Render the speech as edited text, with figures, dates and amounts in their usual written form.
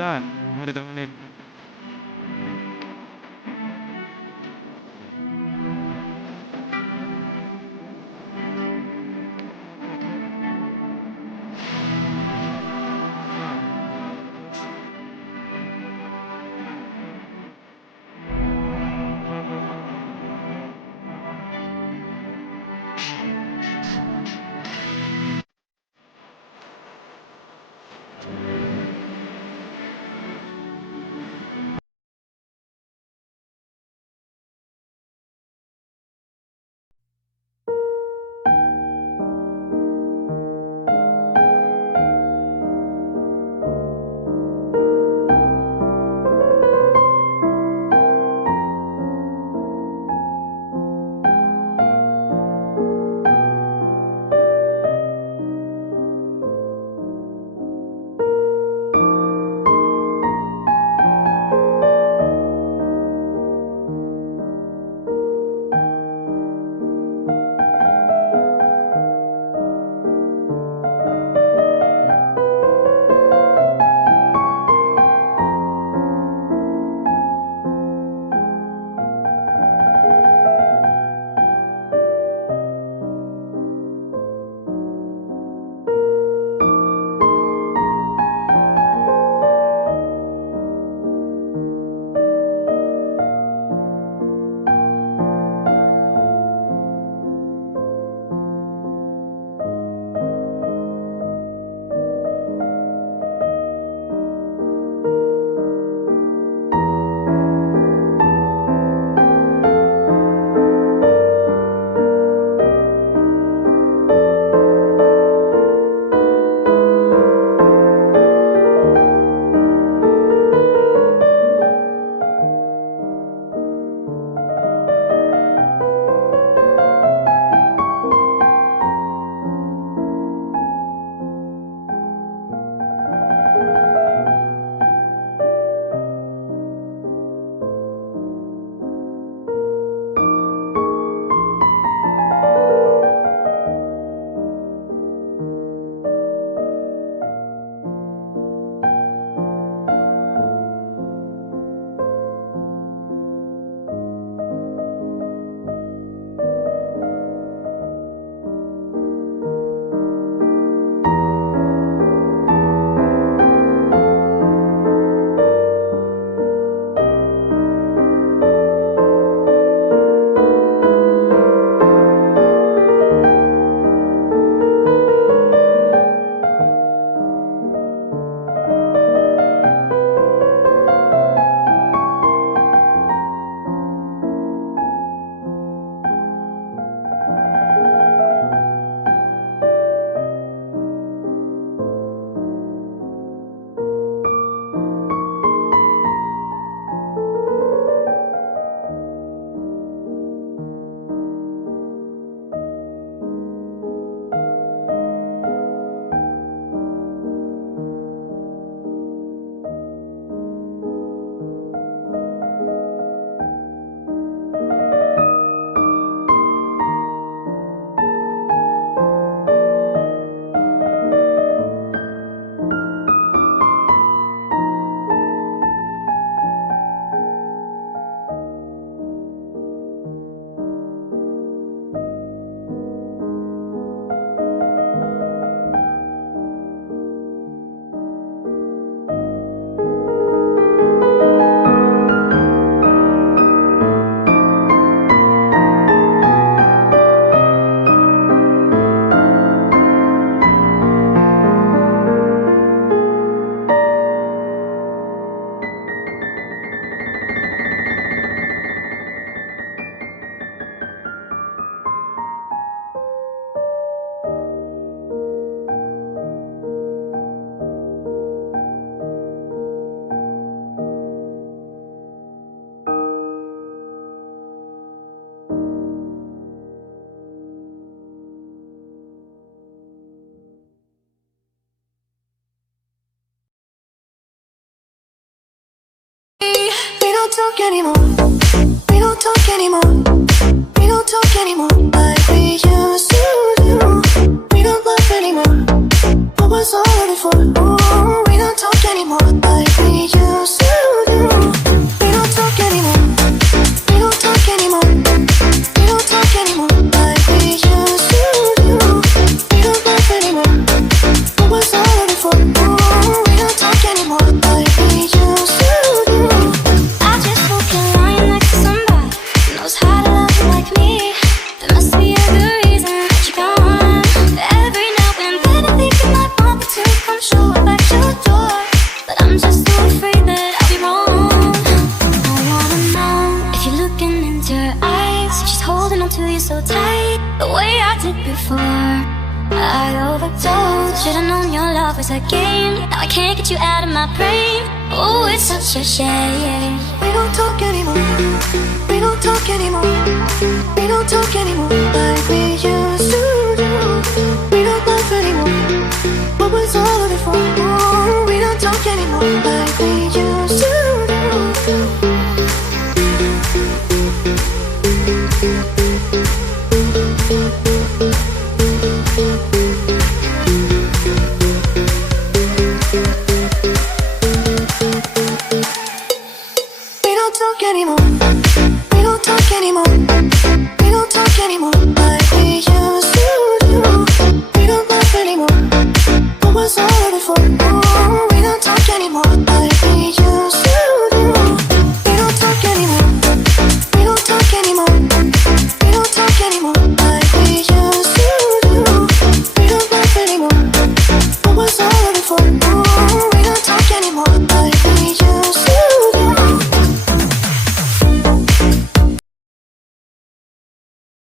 bukan. Ada temenin. don't talk anymore. We don't talk anymore. We don't talk anymore like we used to do. We don't love anymore. But What was all of it for? Ooh, we don't talk anymore like we used to do. We don't talk anymore. We don't talk anymore. We don't talk anymore like we used to do. We don't laugh anymore. What was all of it for? Ooh, we don't talk anymore like we used to do. I just hope you're lying next to somebody who knows how to love you like me. There must be a good reason that you're gone. Every now and then I think you might want me to come show up at your door, but I'm just so afraid that I'll be wrong. I wanna know if you're looking into her eyes, if she's holding on to you so tight, the way I did before. I overdosed. Should've known your love was a game. Now I can't get you out of my brain. Oh, it's such a shame. We don't talk anymore. We don't talk anymore. We don't talk anymore like we used to do. We don't laugh anymore. What was all of it for? Ooh, we don't talk anymore like we used to do. We don't talk anymore. We don't talk anymore. We don't talk anymore like we used to do. We don't laugh anymore. What was all of it for? Ooh, we don't talk anymore like we